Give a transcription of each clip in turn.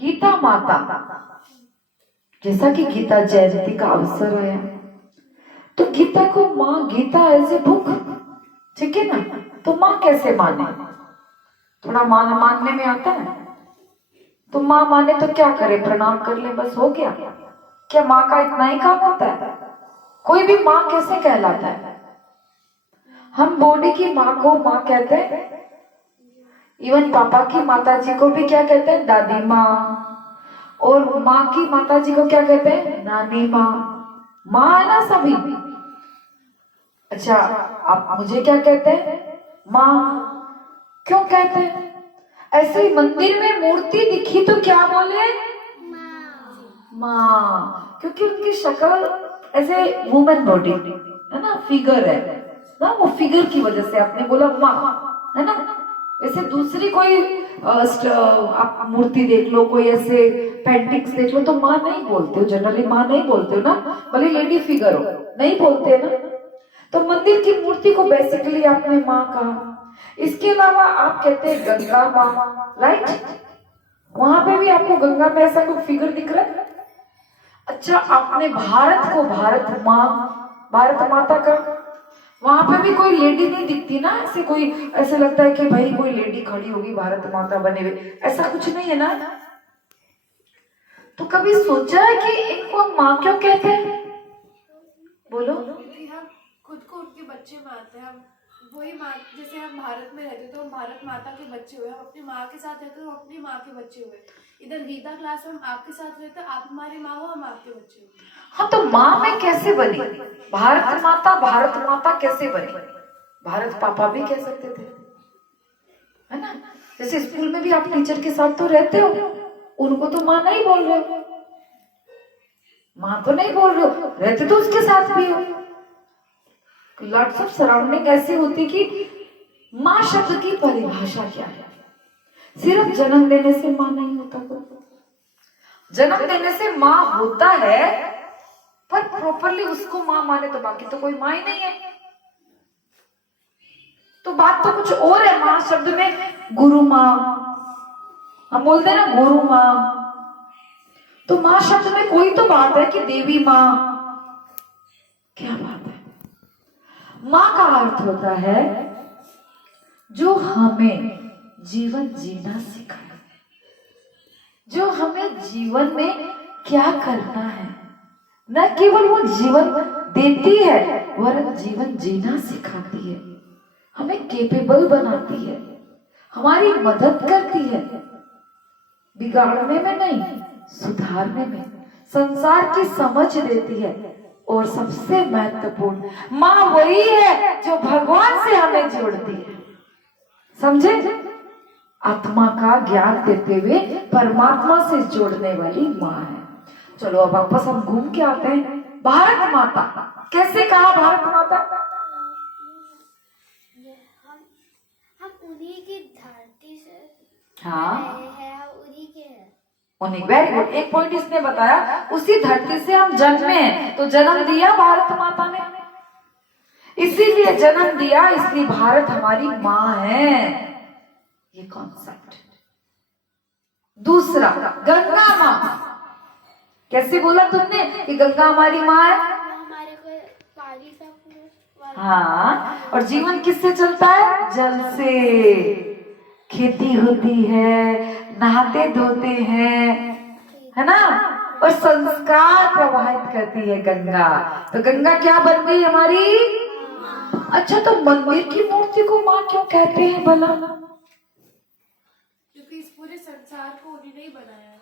गीता माता, जैसा कि गीता जयंती का अवसर आया तो गीता को माँ गीता एज ए बुक, ठीक है ना, तो माँ कैसे माने? थोड़ा मानने में आता है। तो माँ माने तो क्या करे, प्रणाम कर ले बस हो गया? क्या माँ का इतना ही काम होता है? कोई भी माँ कैसे कहलाता है? हम बॉडी की माँ को माँ कहते हैं, इवन पापा की माता जी को भी क्या कहते हैं? दादी माँ। और माँ की माता जी को क्या कहते हैं? नानी माँ। माँ है ना सभी। अच्छा, आप मुझे क्या कहते हैं? माँ। क्यों कहते हैं? ऐसे ही मंदिर में मूर्ति दिखी तो क्या बोले? माँ। क्योंकि उनकी शक्ल ऐसे वुमेन बॉडी है ना, फिगर है ना, वो फिगर की वजह से आपने बोला माँ, है ना। वैसे दूसरी कोई आप मूर्ति देख लो, कोई ऐसे पेंटिंग्स देख लो तो माँ नहीं बोलते हो, जनरली माँ नहीं बोलते हो ना, भले लेडी फिगर हो, नहीं बोलते ना। तो मंदिर की मूर्ति को बेसिकली आपने माँ कहा। इसके अलावा आप कहते हैं गंगा माँ, राइट? वहां पे भी आपको गंगा में ऐसा कोई फिगर दिख रहा है? अच्छा, आपने भारत को भारत माँ, भारत माता का, वहां पे भी कोई लेडी नहीं दिखती ना, ऐसे कोई ऐसे लगता है कि भाई कोई लेडी खड़ी होगी भारत माता बने हुए, ऐसा कुछ नहीं है ना। तो कभी सोचा है कि इनको माँ क्यों कहते हैं? बोलो। हम खुद को उनके बच्चे मानते हैं, हम वही माँ, जैसे हम भारत में रहते तो हम भारत माता के बच्चे हुए, हम अपनी माँ के साथ रहते तो हम अपनी माँ के बच्चे हुए। इधर गीता क्लास में हम आपके साथ रहते, आप हमारी माँ हो, हम आपके बच्चे हुए। हाँ, तो माँ में कैसे बनी भारत माता कैसे बनी? भारत पापा भी कह सकते थे, है ना। जैसे स्कूल में भी आप टीचर के साथ तो रहते हो, उनको तो माँ नहीं बोल रहे हो, माँ तो नहीं बोल रहे हो, रहते तो उसके साथ भी हो। लॉट्स ऑफ सराउंडिंग ऐसी होती कि माँ शब्द की परिभाषा क्या है? सिर्फ जन्म देने से माँ नहीं होता, जन्म देने से माँ होता है, पर प्रॉपरली उसको माँ माने तो बाकी तो कोई माँ ही नहीं है। तो बात तो कुछ और है। माँ शब्द में गुरु माँ, हम बोलते हैं ना गुरु माँ, तो माँ शब्द में कोई तो बात है कि देवी माँ, क्या बात है? माँ का अर्थ होता है जो हमें जीवन जीना सिखाए, जो हमें जीवन में क्या करना है, न केवल वो जीवन देती है वरन जीवन जीना सिखाती है, हमें केपेबल बनाती है, हमारी मदद करती है, बिगाड़ने में नहीं सुधारने में, संसार की समझ देती है। और सबसे महत्वपूर्ण, माँ वही है जो भगवान से हमें जोड़ती है, समझे? आत्मा का ज्ञान देते हुए परमात्मा से जोड़ने वाली माँ है। चलो अब वापस हम घूम के आते हैं। भारत माता कैसे कहा? भारत माता हम उन्हीं की धरती से, हाँ, है उन्हीं के हैं। उन्हीं, वेरी गुड। एक पॉइंट इसने बताया, उसी धरती से हम जन्मे हैं, तो जन्म दिया भारत माता ने, इसीलिए जन्म दिया, इसलिए भारत हमारी माँ है, ये कॉन्सेप्ट। दूसरा, गंगा माँ, कैसे बोला तुमने कि गंगा हमारी माँ है? हमारे को पानी का, हाँ, और जीवन किससे चलता है? जल से। खेती होती है, नहाते धोते हैं, है ना, और संस्कार प्रवाहित करती है गंगा। तो गंगा क्या बन गई? हमारी। अच्छा, तो मंदिर की मूर्ति को माँ क्यों कहते हैं भला? क्योंकि इस पूरे संसार को उन्हीं ने ही बनाया है।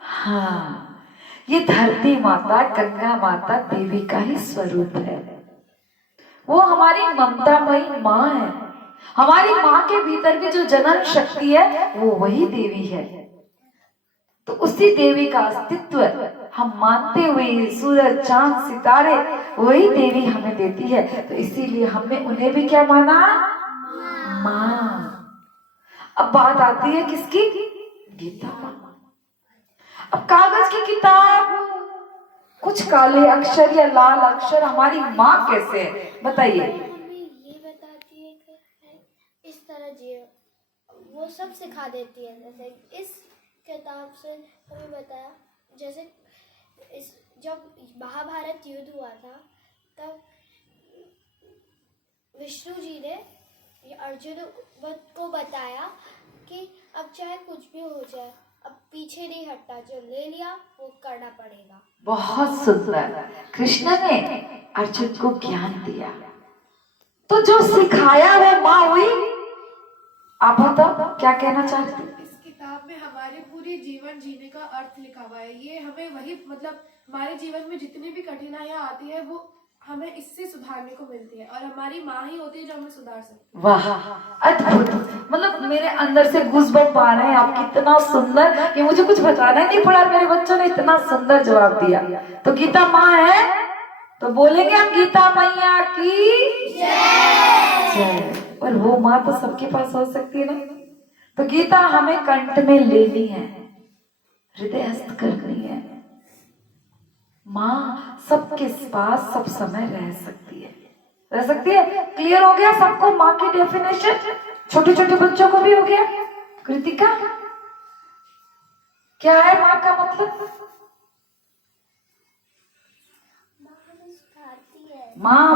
हाँ, ये धरती माता, गंगा माता देवी का ही स्वरूप है, वो हमारी ममतामयी माँ है। हमारी माँ के भीतर की जो जनन शक्ति है वो वही देवी है। तो उसी देवी का अस्तित्व हम मानते हुए सूरज चांद सितारे वही देवी हमें देती है, तो इसीलिए हमने उन्हें भी क्या माना? माँ। अब बात आती है किसकी? गीता माँ। अब कागज की किताब, कुछ काले अक्षर या लाल अक्षर हमारी माँ कैसे है बताइए? हमें ये बताती है कि इस तरह जियो, वो सब सिखा देती है। जैसे किताब से हमें बताया, जैसे जब महाभारत युद्ध हुआ था तब विष्णु जी ने अर्जुन को बताया कि अब चाहे कुछ भी हो जाए, अब पीछे नहीं हटना, जो ले लिया वो करना पड़ेगा। बहुत सुंदर। कृष्ण ने अर्जुन को ज्ञान दिया, तो जो सिखाया वो माँ हुई। आप बताओ क्या कहना चाहते हैं? इस किताब में हमारे पूरी जीवन जीने का अर्थ लिखा हुआ है। ये हमें वही मतलब हमारे जीवन में जितनी भी कठिनाइयां आती है वो हमें इससे सुधारने को मिलती है, और हमारी माँ ही होती है जो हमें सुधार सकती है। वाह, अद्भुत। मतलब मेरे अंदर से गूज़बम्प आ रहे हैं। आप कितना सुंदर, कि मुझे कुछ बताना ही नहीं पड़ा, मेरे बच्चों ने इतना सुंदर जवाब दिया। तो गीता माँ है, तो बोलेंगे हम गीता मैया की जय। और वो माँ तो सबके पास हो सकती है ना। तो गीता हमें कंठ में लेनी है, हृदयस्थ करनी है। माँ सबके पास सब समय रह सकती है, रह सकती है। क्लियर हो गया सबको माँ की डेफिनेशन? छोटे छोटे बच्चों को भी हो गया? कृतिका, क्या है माँ का मतलब? माँ हमें सिखाती है। माँ